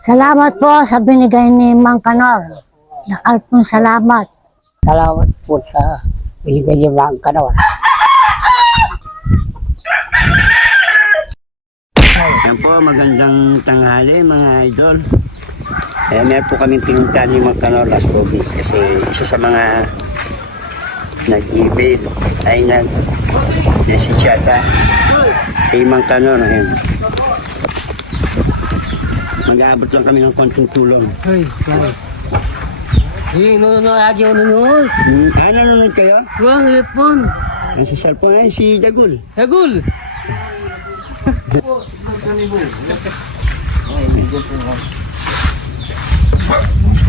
Salamat po sa binigay ni Mang Kanor. Nakalpong salamat. Salamat po sa binigay niyo mga kanor. Yan po, magandang tanghali mga idol. Eh, meron po kaming pinuntahan ni Magkanor Las Pogi kasi isa sa mga nag-email ay nag message yata kay Magkanor. Ayun. Mag-aabot lang kami ng konting tulong. Hey, hey. Hey, nanonood lagi ako nanonood. Hmm, ah, nanonood kayo? Wang hipon. Ang sa cellphone ay si Dagul. Hagul.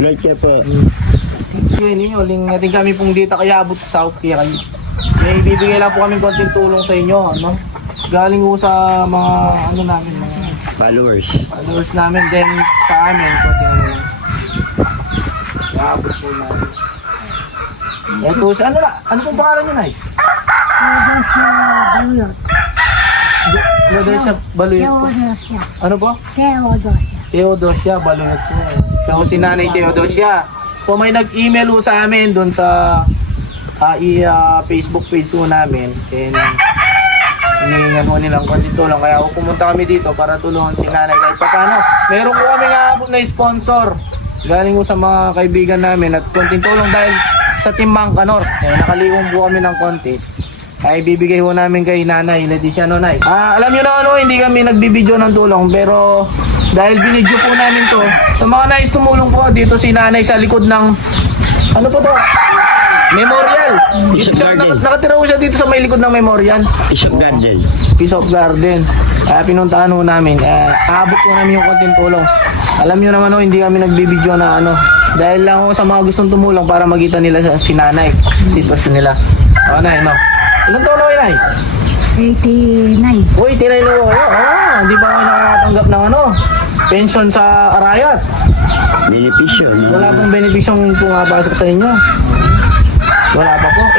Right siya po. Yun yun, uling natin kami pong dito kaya abot sa South kaya kayo. May bibigay lang po kami konting tulong sa inyo, ano? Galing po sa mga, ano namin, mga Followers. followers namin, then sa amin, konting ano lang. Naabot po namin. Ito, sa ano na, ano pong pangalan nyo, Nay? Theodosia Baluyot po. Theodosia. Ano po? Theodosia. Theodosia Baluyot po. Siya po si Nanay Theodosia. So may nag-email po sa amin doon sa ah, i, ah, Facebook page po namin. Then, hinihingan po nilang dito lang. Kaya pumunta kami dito para tulungan si nanay kahit pa. Meron po kami nga na sponsor. Galing po sa mga kaibigan namin at konting tulong dahil sa Team Mangkanor. Eh, nakaliwang po kami ng konti. Ay bibigay po namin kay nanay, Leticia Nonay. Ah, alam niyo na ano, hindi kami nagbibideo ng tulong pero dahil binidyo po namin to, sa mga nais tumulong po dito si nanay sa likod ng ano po to? Memorial. Dito siya, Garden. nak- nakatira po siya dito sa may likod ng memorial. Ishop Garden. Piece of Garden. Kaya pinuntahan ho namin. Eh, aabot po namin yung konting tulong. Alam nyo naman ho, hindi kami nagbibideo na ano. Dahil lang ho sa mga gustong tumulong para makita nila sa si nanay. Sitwasyon nila. O na, no. Ilang taon na kayo, nay? 89. Uy, tinay na kayo. Ah, hindi pa kayo nakakatanggap ng ano. Pension sa Arayat. Benepisyo. no? Wala pong benepisyong pumapasok sa inyo.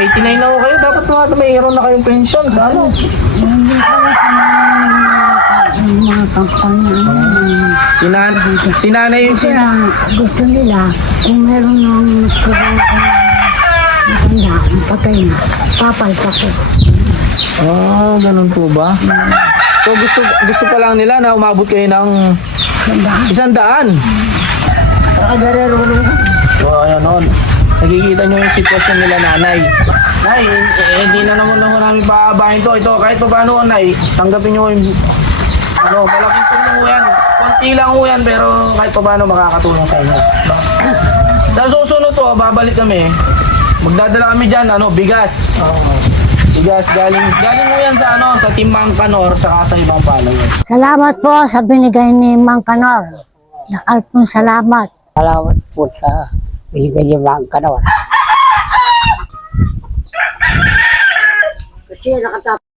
Wala pa po. 89 na ho kayo. Dapat mga mayroon na kayong pension sa ano. Mga kampanya. Si, nan si nanay yung Kasi si... lang, gusto nila, kung meron ng matanda, patay na, papalta ko. Ah, ganun po ba? So gusto gusto pa lang nila na umabot kayo ng isang daan. Ko So ayun nun. Nakikita nyo yung sitwasyon nila nanay. Nay, eh, eh, hindi na naman naman namin babahin to. Ito, kahit pa paano, nay, tanggapin nyo yung ano, malaking tulong ho yan. Kunti lang yan, pero kahit pa paano makakatulong sa inyo. Sa susunod to, babalik kami. Magdadala kami dyan, ano, bigas. Bigas, galing, galing ho yan sa ano, sa Timang Kanor, saka sa ibang follower. Salamat po sa binigay ni Mang Kanor. Nakalpong salamat. Salamat po sa binigay niyo mga kanor. Kasi nakatapos